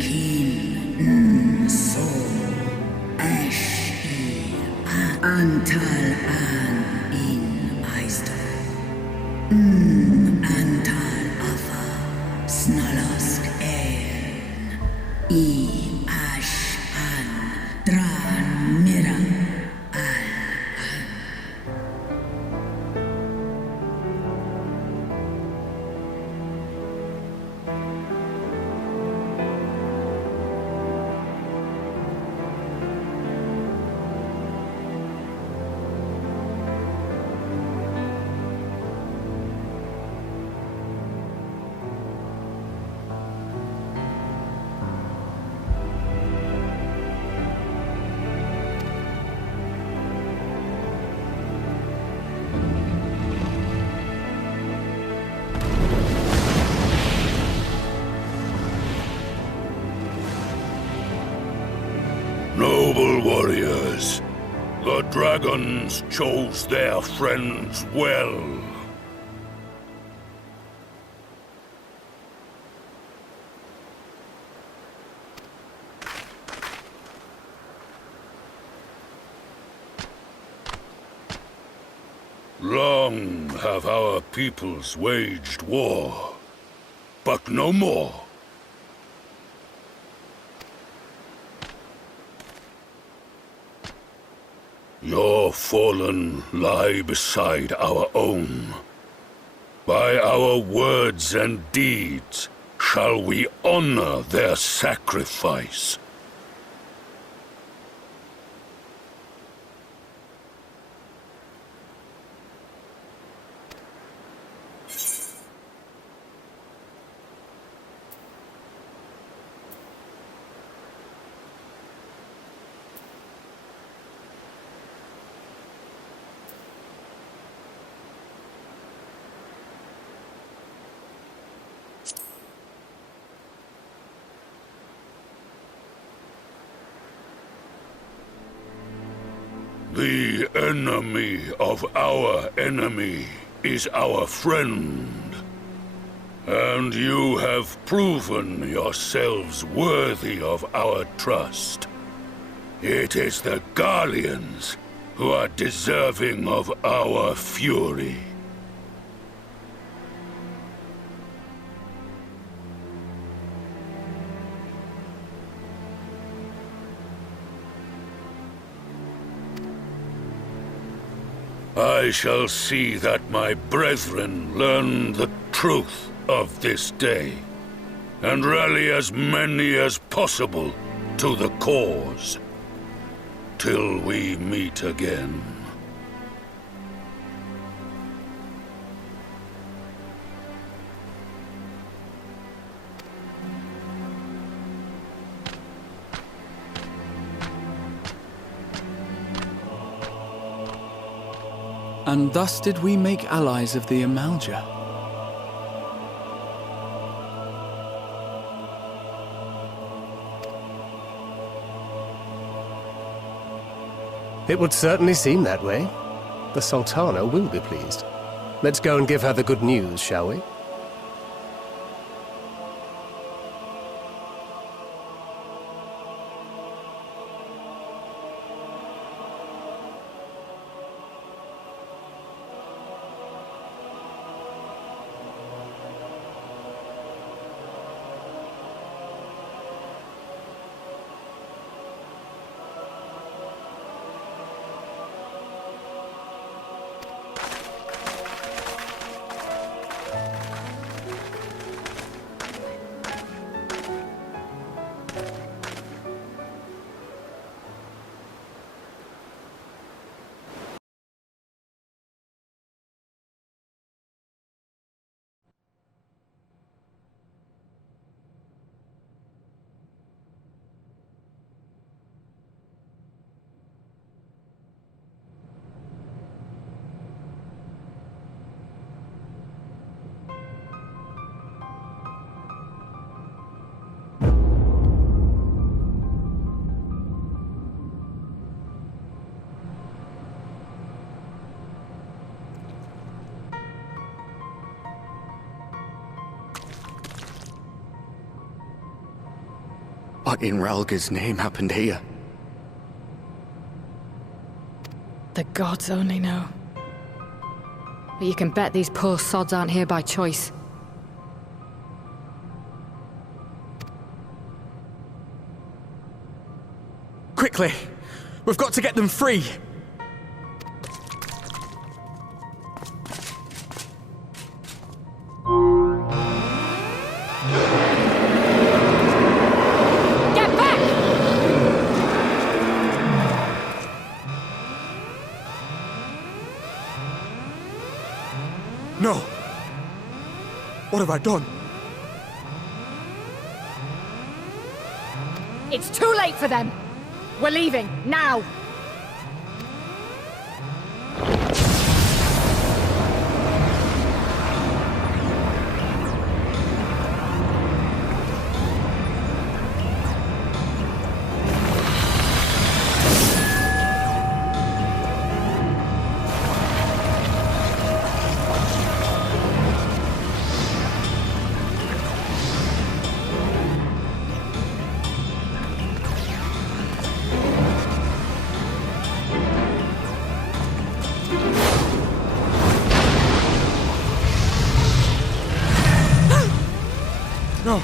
Kin so Antal an in Eister. Antal afa snalosk I ash an dran mira al. Noble warriors, the dragons chose their friends well. Long have our peoples waged war, but no more. Your fallen lie beside our own. By our words and deeds shall we honor their sacrifice. The enemy of our enemy is our friend. And you have proven yourselves worthy of our trust. It is the Garleans who are deserving of our fury. I shall see that my brethren learn the truth of this day, and rally as many as possible to the cause, till we meet again. And thus did we make allies of the Amalja. It would certainly seem that way. The Sultana will be pleased. Let's go and give her the good news, shall we? What in Ralga's name happened here? The gods only know. But you can bet these poor sods aren't here by choice. Quickly! We've got to get them free! Get back! No! What have I done? It's too late for them! We're leaving, now! No!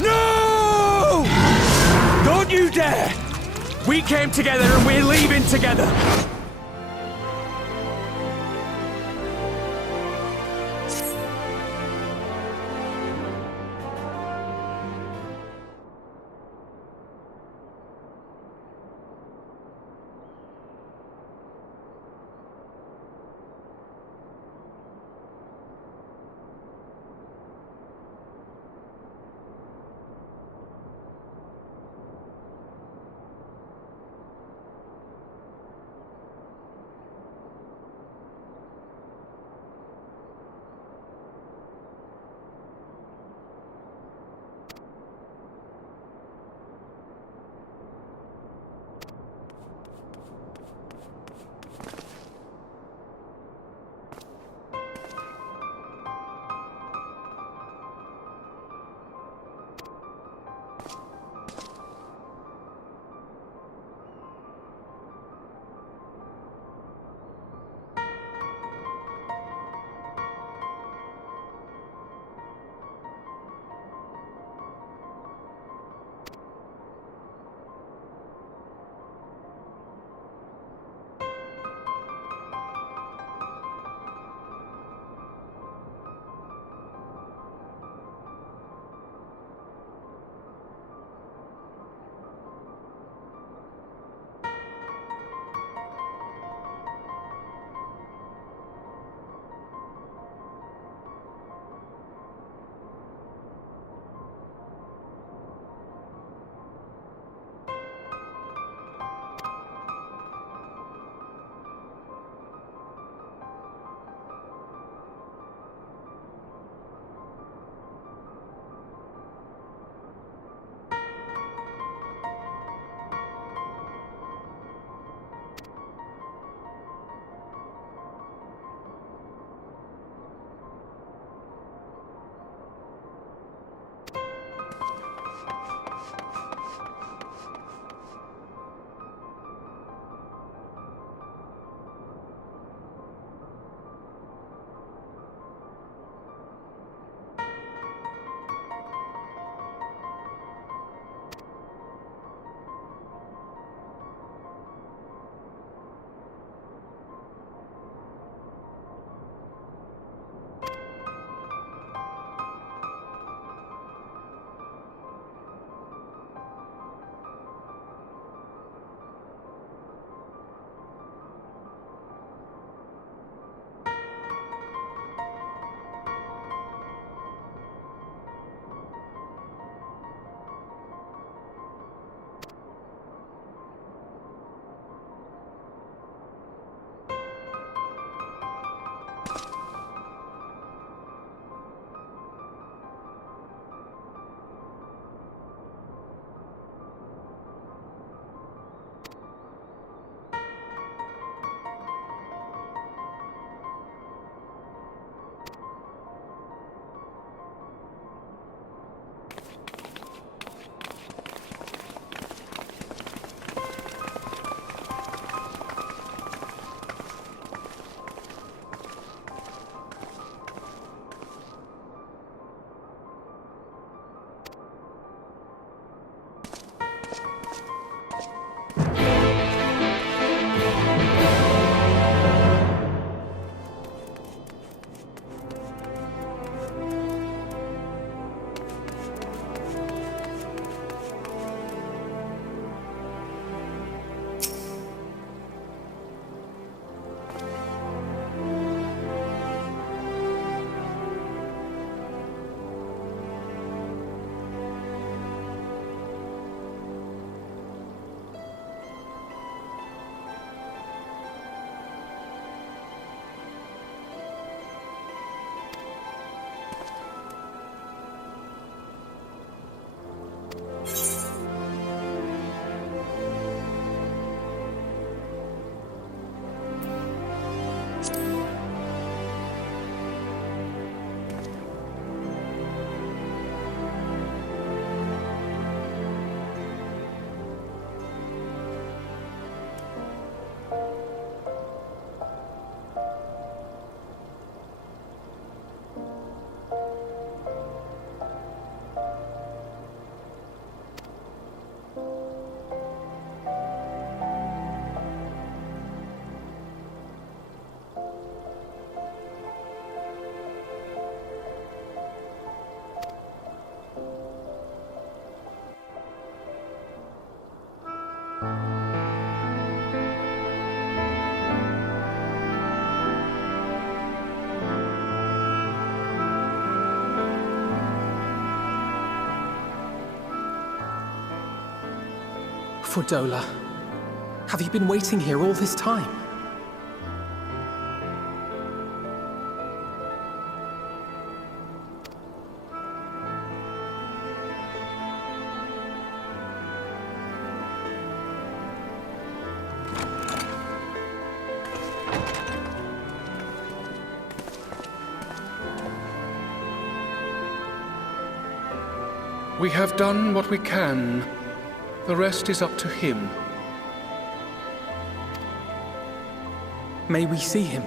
No! Don't you dare! We came together and we're leaving together! Fordola, have you been waiting here all this time? We have done what we can. The rest is up to him. May we see him?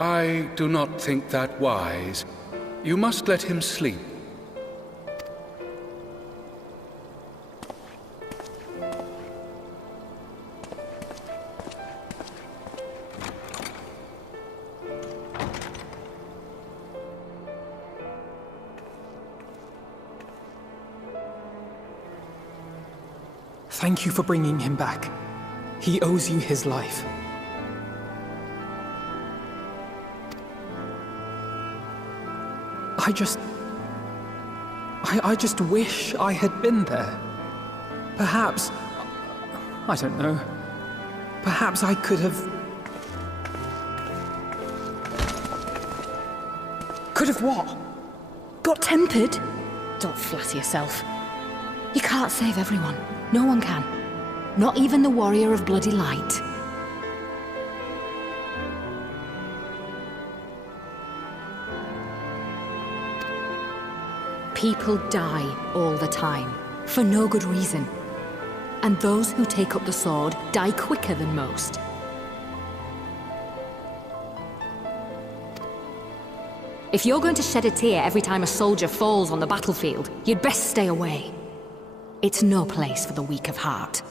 I do not think that wise. You must let him sleep. Thank you for bringing him back. He owes you his life. I just wish I had been there. Perhaps, I don't know, perhaps I could have... Could have what? Got tempered? Don't flatter yourself. You can't save everyone. No one can. Not even the warrior of bloody light. People die all the time, for no good reason. And those who take up the sword die quicker than most. If you're going to shed a tear every time a soldier falls on the battlefield, you'd best stay away. It's no place for the weak of heart.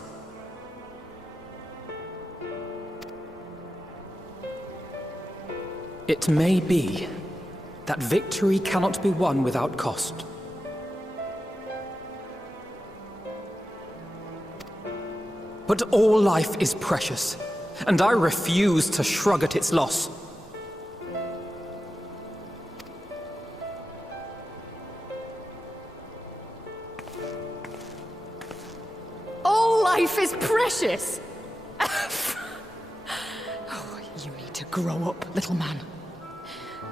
It may be that victory cannot be won without cost. But all life is precious, and I refuse to shrug at its loss. All life is precious! Oh, you need to grow up, little man.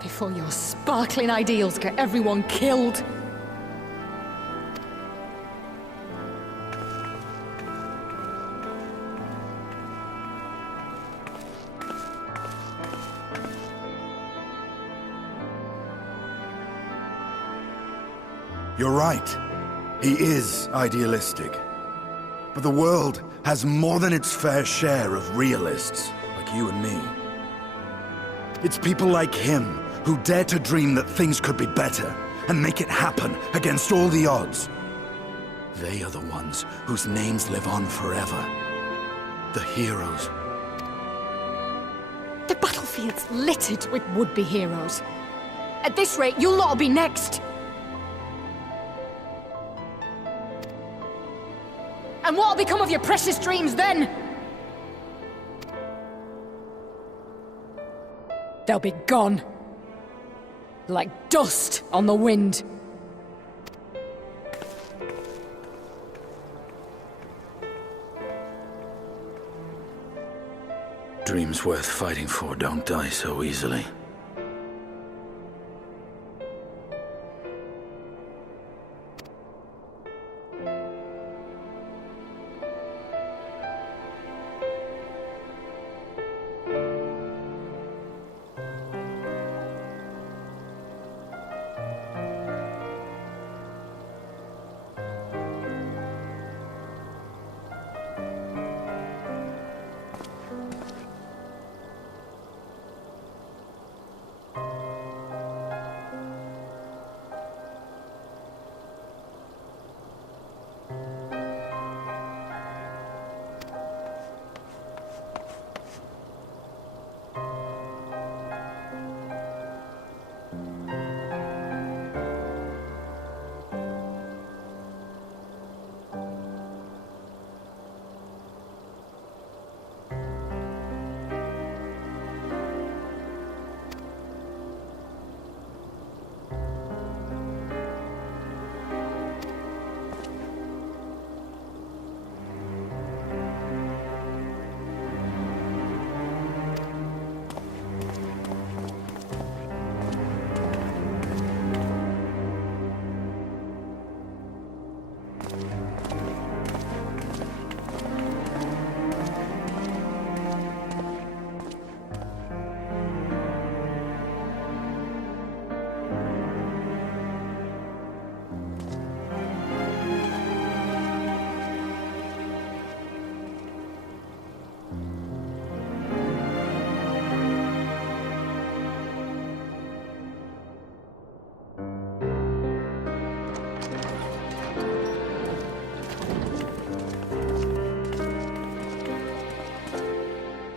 Before your sparkling ideals get everyone killed. You're right. He is idealistic. But the world has more than its fair share of realists, like you and me. It's people like him who dare to dream that things could be better and make it happen against all the odds. They are the ones whose names live on forever. The heroes. The battlefield's littered with would-be heroes. At this rate, you'll lot be next. And what'll become of your precious dreams then? They'll be gone. Like dust on the wind. Dreams worth fighting for don't die so easily.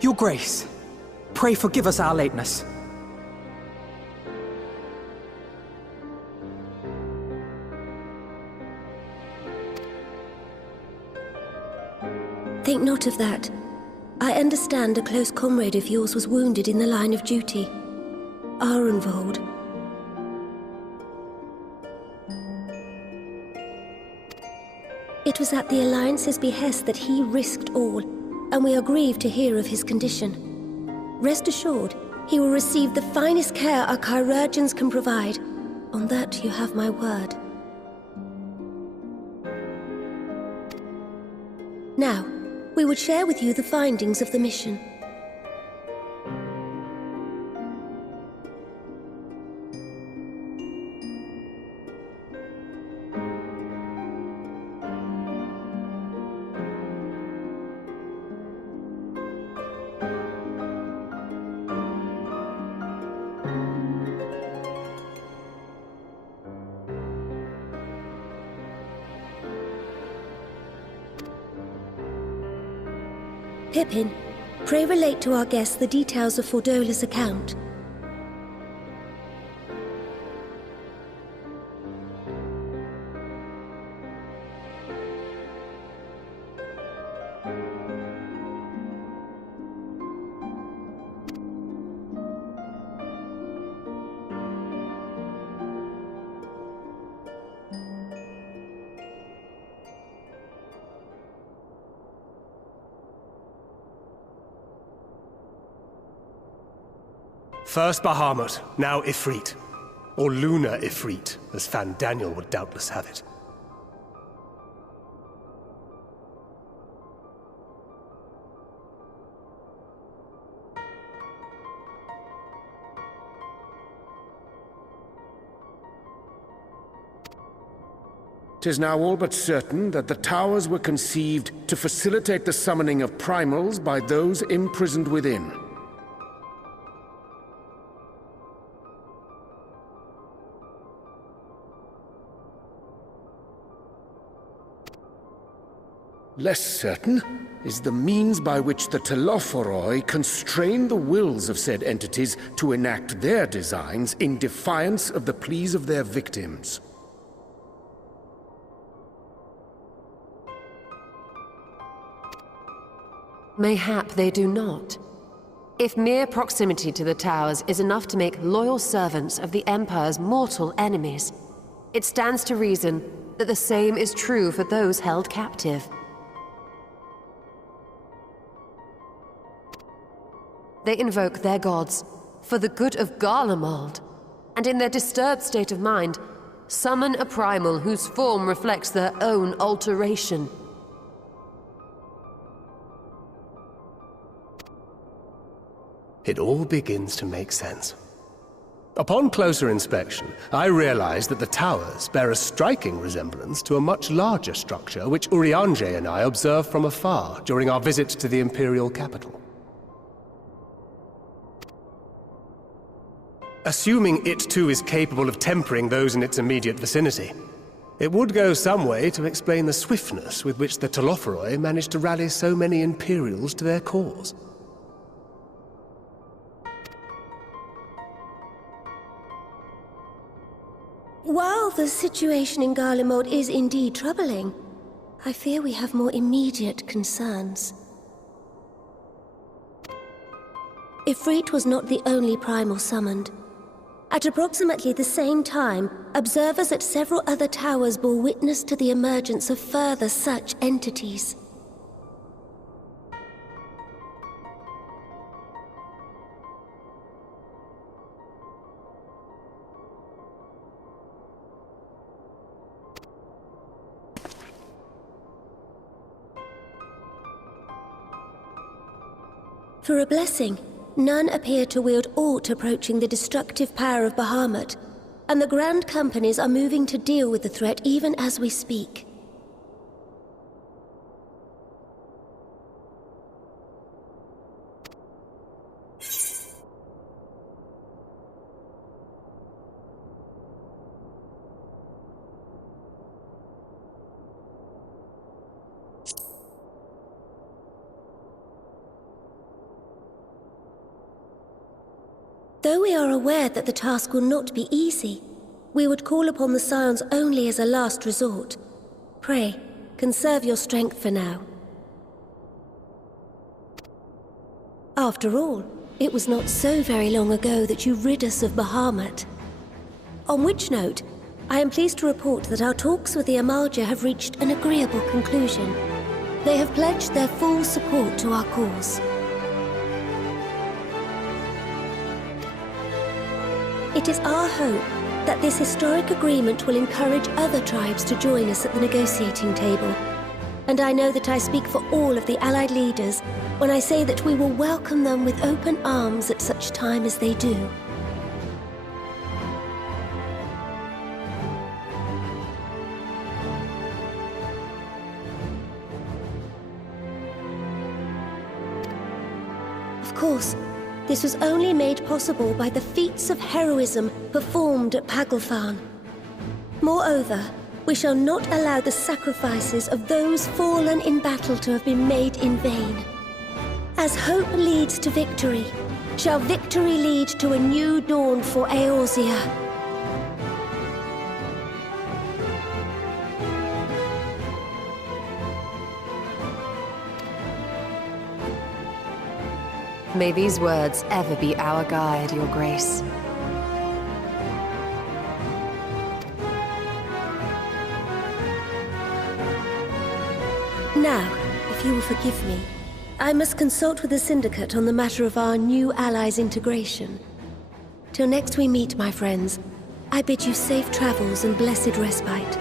Your Grace, pray forgive us our lateness. Think not of that. I understand a close comrade of yours was wounded in the line of duty. Arenvold. It was at the Alliance's behest that he risked all, and we are grieved to hear of his condition. Rest assured, he will receive the finest care our chirurgeons can provide. On that you have my word. Now, we would share with you the findings of the mission. Pippin, pray relate to our guests the details of Fordola's account. First Bahamut, now Ifrit. Or Lunar Ifrit, as Fan Daniel would doubtless have it. "'Tis now all but certain that the towers were conceived to facilitate the summoning of primals by those imprisoned within. Less certain is the means by which the Telophoroi constrain the wills of said entities to enact their designs in defiance of the pleas of their victims. Mayhap they do not. If mere proximity to the towers is enough to make loyal servants of the Empire's mortal enemies, it stands to reason that the same is true for those held captive. They invoke their gods for the good of Garlemald, and in their disturbed state of mind, summon a primal whose form reflects their own alteration. It all begins to make sense. Upon closer inspection, I realized that the towers bear a striking resemblance to a much larger structure which Urianger and I observed from afar during our visit to the Imperial capital. Assuming it too is capable of tempering those in its immediate vicinity, it would go some way to explain the swiftness with which the Telophoroi managed to rally so many Imperials to their cause. While the situation in Garlemald is indeed troubling, I fear we have more immediate concerns. Ifrit was not the only primal summoned. At approximately the same time, observers at several other towers bore witness to the emergence of further such entities. For a blessing, none appear to wield aught approaching the destructive power of Bahamut, and the Grand Companies are moving to deal with the threat even as we speak. Though we are aware that the task will not be easy, we would call upon the Scions only as a last resort. Pray, conserve your strength for now. After all, it was not so very long ago that you rid us of Bahamut. On which note, I am pleased to report that our talks with the Amalja have reached an agreeable conclusion. They have pledged their full support to our cause. It is our hope that this historic agreement will encourage other tribes to join us at the negotiating table. And I know that I speak for all of the Allied leaders when I say that we will welcome them with open arms at such time as they do. Of course, this was only made possible by the feats of heroism performed at Paglth'an. Moreover, we shall not allow the sacrifices of those fallen in battle to have been made in vain. As hope leads to victory, shall victory lead to a new dawn for Eorzea. May these words ever be our guide, Your Grace. Now, if you will forgive me, I must consult with the Syndicate on the matter of our new allies' integration. Till next we meet, my friends, I bid you safe travels and blessed respite.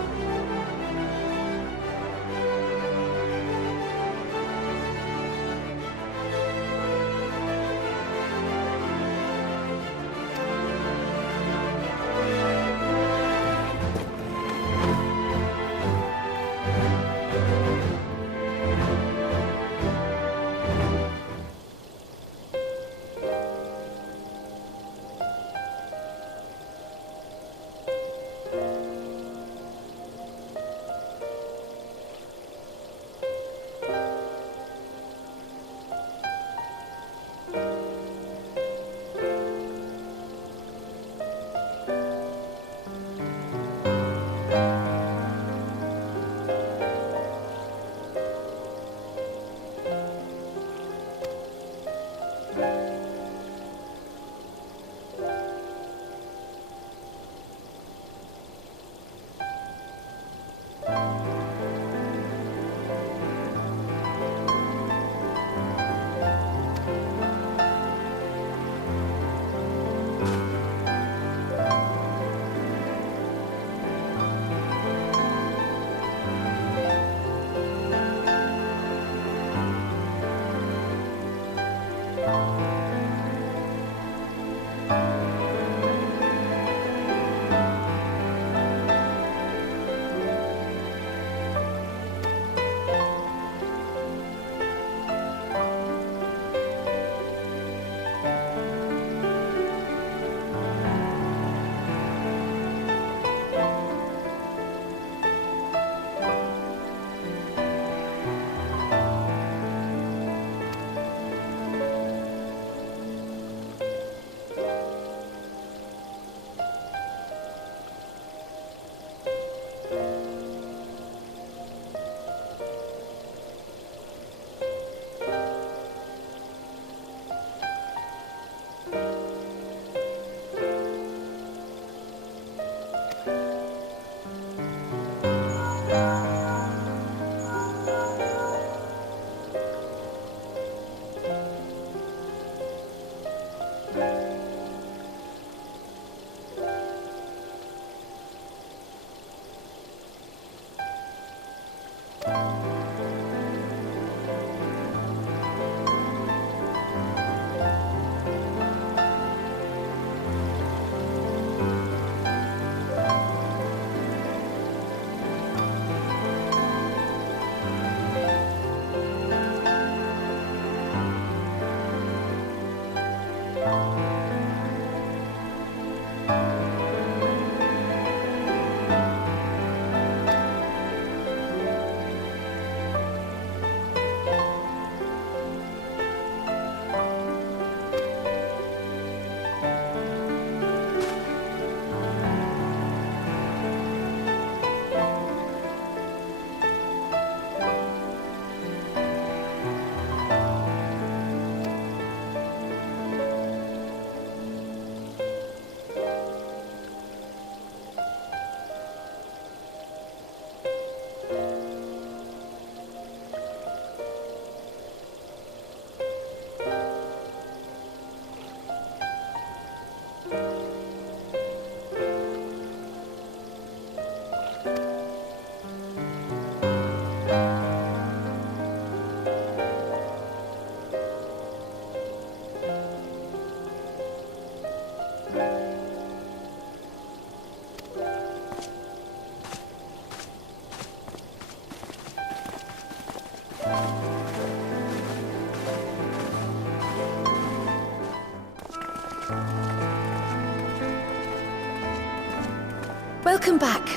Welcome back.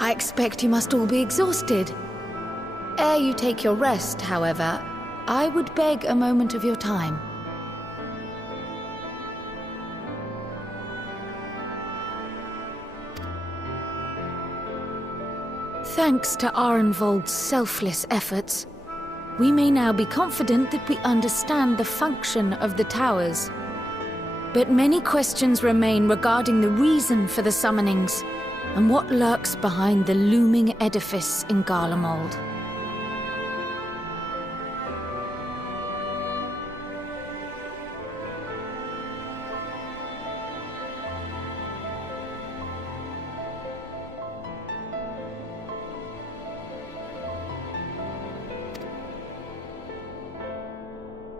I expect you must all be exhausted. Ere you take your rest, however, I would beg a moment of your time. Thanks to Arenvold's selfless efforts, we may now be confident that we understand the function of the towers. But many questions remain regarding the reason for the summonings and what lurks behind the looming edifice in Garlemald.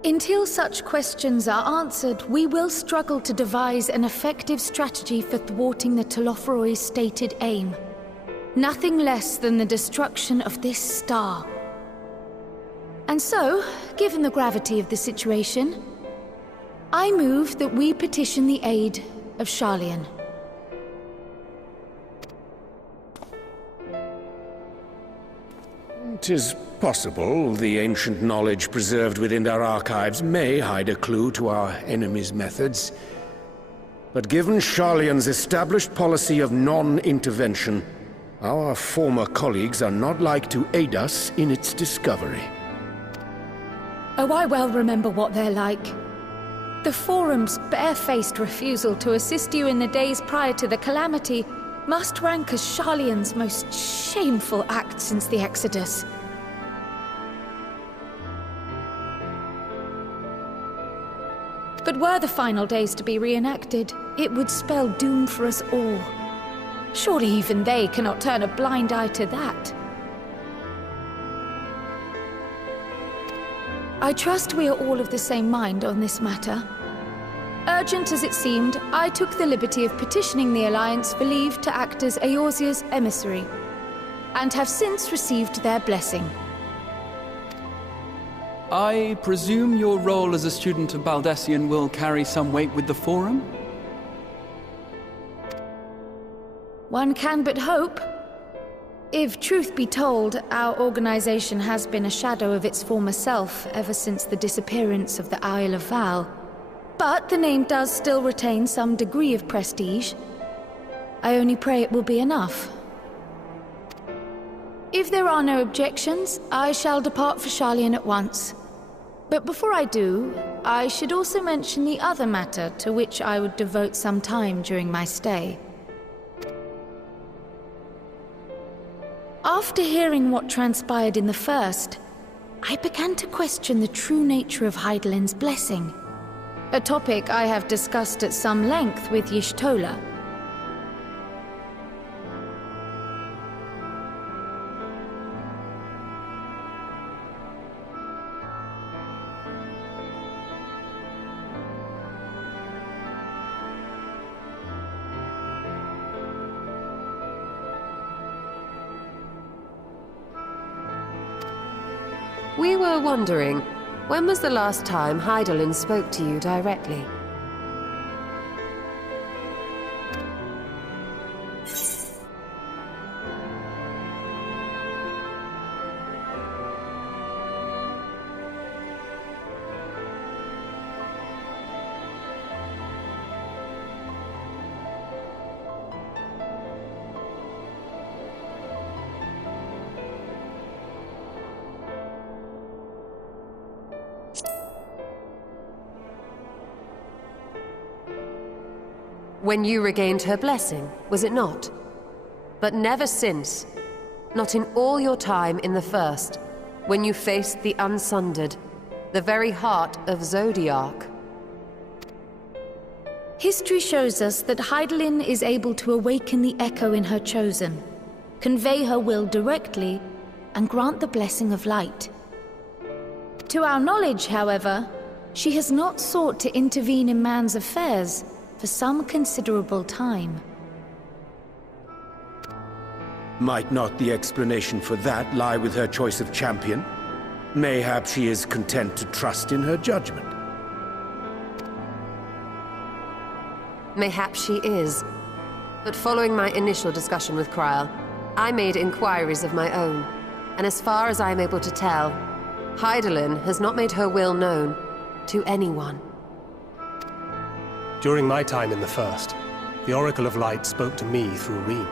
Until such questions are answered, we will struggle to devise an effective strategy for thwarting the Telophoroi's stated aim. Nothing less than the destruction of this star. And so, given the gravity of the situation, I move that we petition the aid of Sharlayan. "'Tis possible the ancient knowledge preserved within our archives may hide a clue to our enemy's methods. But given Sharlayan's established policy of non-intervention, our former colleagues are not like to aid us in its discovery." Oh, I well remember what they're like. The Forum's barefaced refusal to assist you in the days prior to the calamity must rank as Sharlayan's most shameful act since the Exodus. But were the final days to be reenacted, it would spell doom for us all. Surely even they cannot turn a blind eye to that. I trust we are all of the same mind on this matter. Urgent as it seemed, I took the liberty of petitioning the Alliance for leave to act as Eorzea's emissary, and have since received their blessing. I presume your role as a student of Baldesion will carry some weight with the Forum? One can but hope. If truth be told, our organization has been a shadow of its former self ever since the disappearance of the Isle of Val. But the name does still retain some degree of prestige. I only pray it will be enough. If there are no objections, I shall depart for Sharlayan at once. But before I do, I should also mention the other matter to which I would devote some time during my stay. After hearing what transpired in the first, I began to question the true nature of Hydaelyn's blessing. A topic I have discussed at some length with Y'shtola. We were wondering, when was the last time Hydaelyn spoke to you directly? When you regained her blessing, was it not? But never since. Not in all your time in the First, when you faced the Unsundered, the very heart of Zodiark. History shows us that Hydaelyn is able to awaken the echo in her chosen, convey her will directly, and grant the blessing of light. To our knowledge, however, she has not sought to intervene in man's affairs for some considerable time. Might not the explanation for that lie with her choice of champion? Mayhap she is content to trust in her judgment. Mayhap she is. But following my initial discussion with Kryl, I made inquiries of my own. And as far as I'm able to tell, Hydaelyn has not made her will known to anyone. During my time in the First, the Oracle of Light spoke to me through Reem.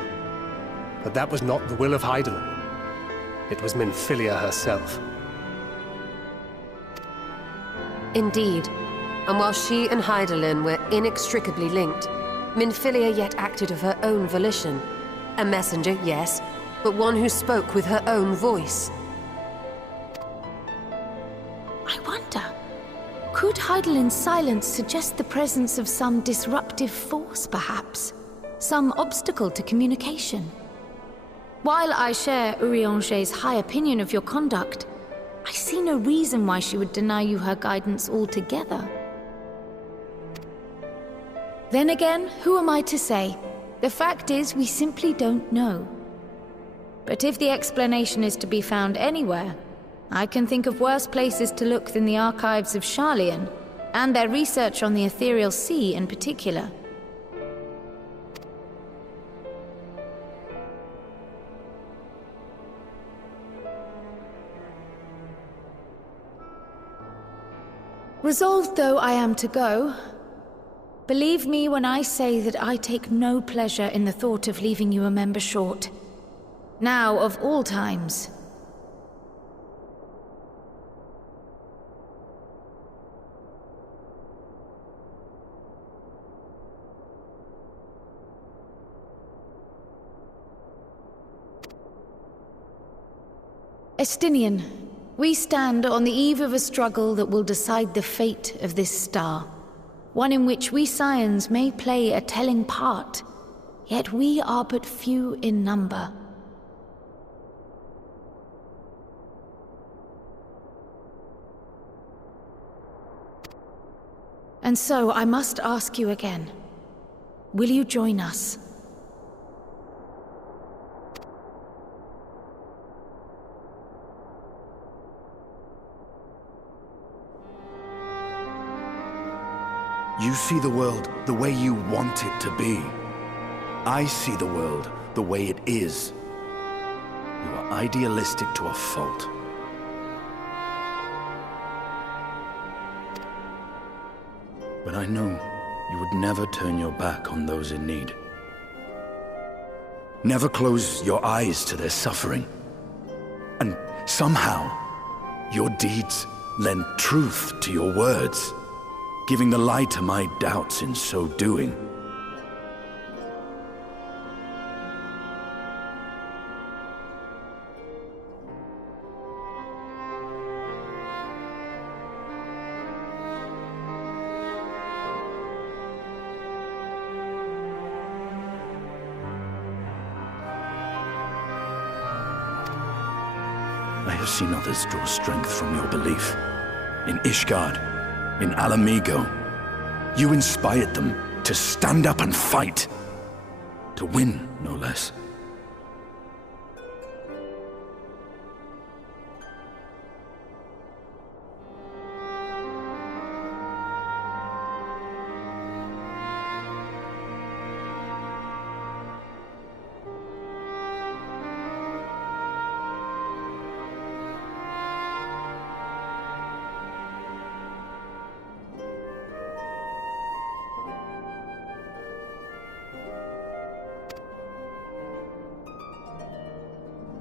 But that was not the will of Hydaelyn. It was Minfilia herself. Indeed. And while she and Hydaelyn were inextricably linked, Minfilia yet acted of her own volition. A messenger, yes, but one who spoke with her own voice. I wonder, could Hydaelyn's silence suggest the presence of some disruptive force, perhaps? Some obstacle to communication? While I share Urianger's high opinion of your conduct, I see no reason why she would deny you her guidance altogether. Then again, who am I to say? The fact is, we simply don't know. But if the explanation is to be found anywhere, I can think of worse places to look than the archives of Sharlayan, and their research on the Ethereal Sea in particular. Resolved though I am to go, believe me when I say that I take no pleasure in the thought of leaving you a member short. Now, of all times. Estinian, we stand on the eve of a struggle that will decide the fate of this star. One in which we Scions may play a telling part, yet we are but few in number. And so I must ask you again, will you join us? You see the world the way you want it to be. I see the world the way it is. You are idealistic to a fault. But I know you would never turn your back on those in need. Never close your eyes to their suffering. And somehow, your deeds lend truth to your words, giving the lie to my doubts in so doing. I have seen others draw strength from your belief. In Ishgard, in Alamigo, you inspired them to stand up and fight. To win, no less.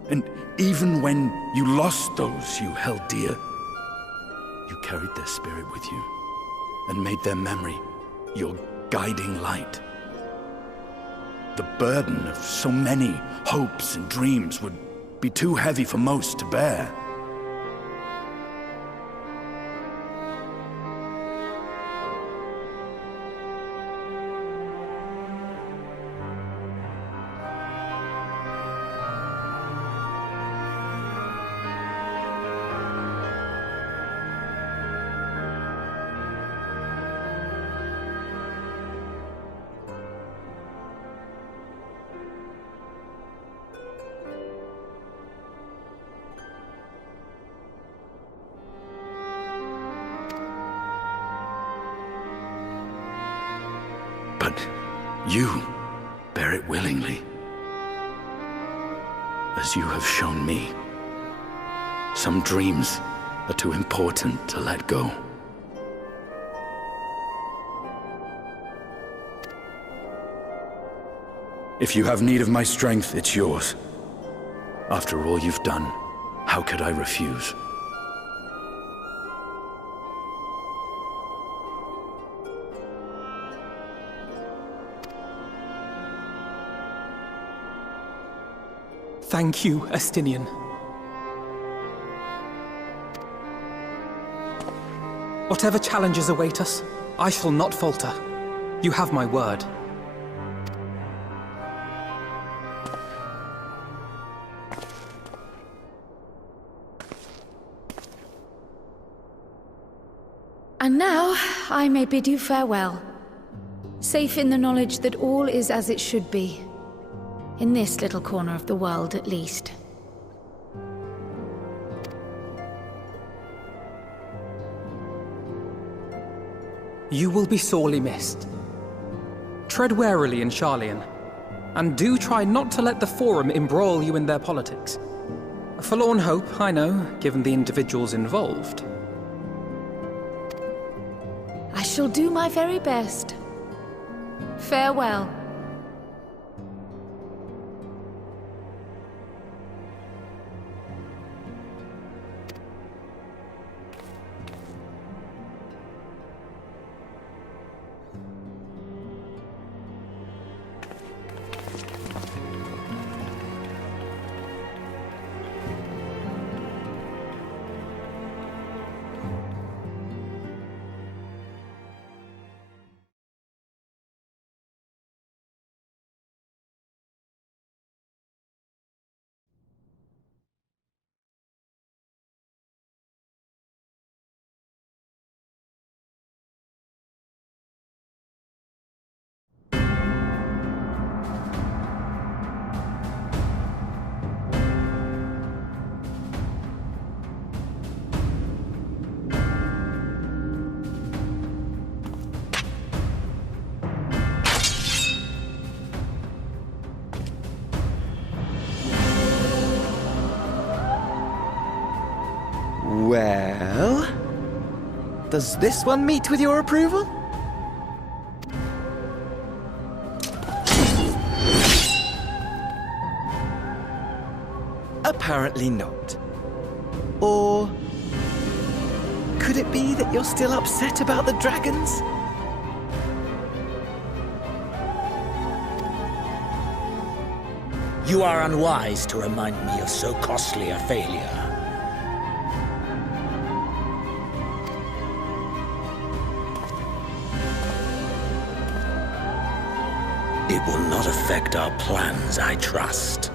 And even when you lost those you held dear, you carried their spirit with you and made their memory your guiding light. The burden of so many hopes and dreams would be too heavy for most to bear. But you bear bear it willingly. As you have shown me, some dreams are too important to let go. If you have need of my strength, it's yours. After all you've done, how could I refuse? Thank you, Estinian. Whatever challenges await us, I shall not falter. You have my word. And now, I may bid you farewell. Safe in the knowledge that all is as it should be. In this little corner of the world, at least. You will be sorely missed. Tread warily in Sharlayan, and do try not to let the Forum embroil you in their politics. A forlorn hope, I know, given the individuals involved. I shall do my very best. Farewell. Well, does this one meet with your approval? Apparently not. Or could it be that you're still upset about the dragons? You are unwise to remind me of so costly a failure. It will not affect our plans, I trust.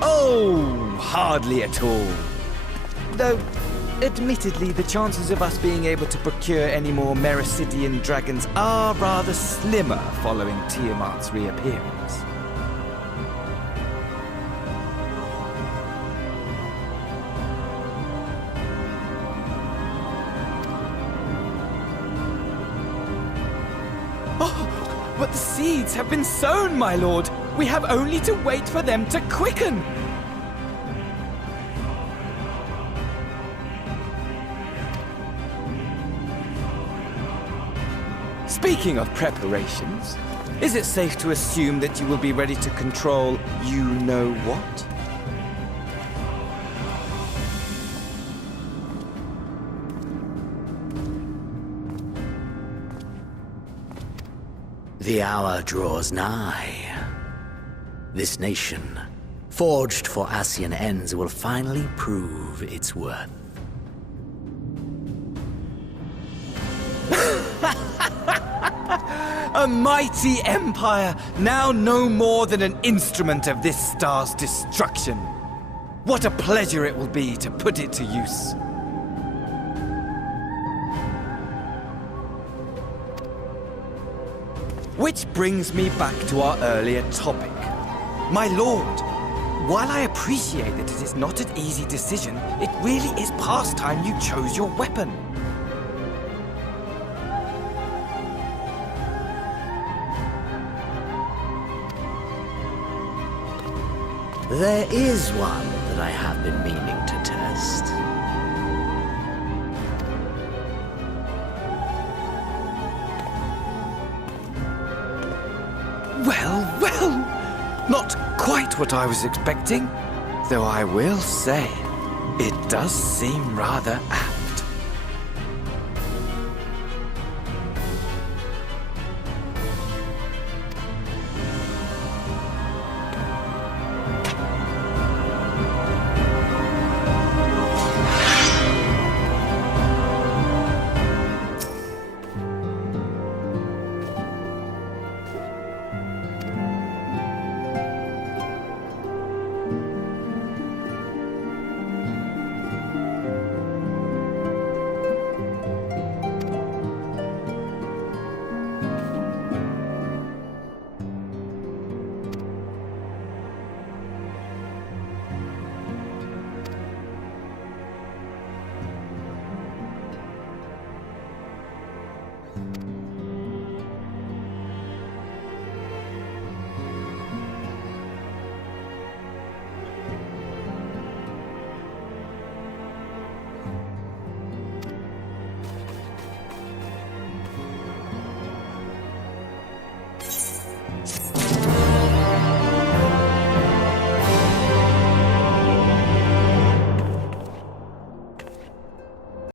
Oh, hardly at all. Though, admittedly, the chances of us being able to procure any more Mericidian dragons are rather slimmer following Tiamat's reappearance. But the seeds have been sown, my lord. We have only to wait for them to quicken. Speaking of preparations, is it safe to assume that you will be ready to control you-know-what? The hour draws nigh. This nation, forged for Ascian ends, will finally prove its worth. A mighty empire, now no more than an instrument of this star's destruction. What a pleasure it will be to put it to use. Which brings me back to our earlier topic. My lord, While I appreciate that it is not an easy decision, it really is past time you chose your weapon. There is one that I have been meaning to test. Well, well! Not quite what I was expecting. Though I will say, it does seem rather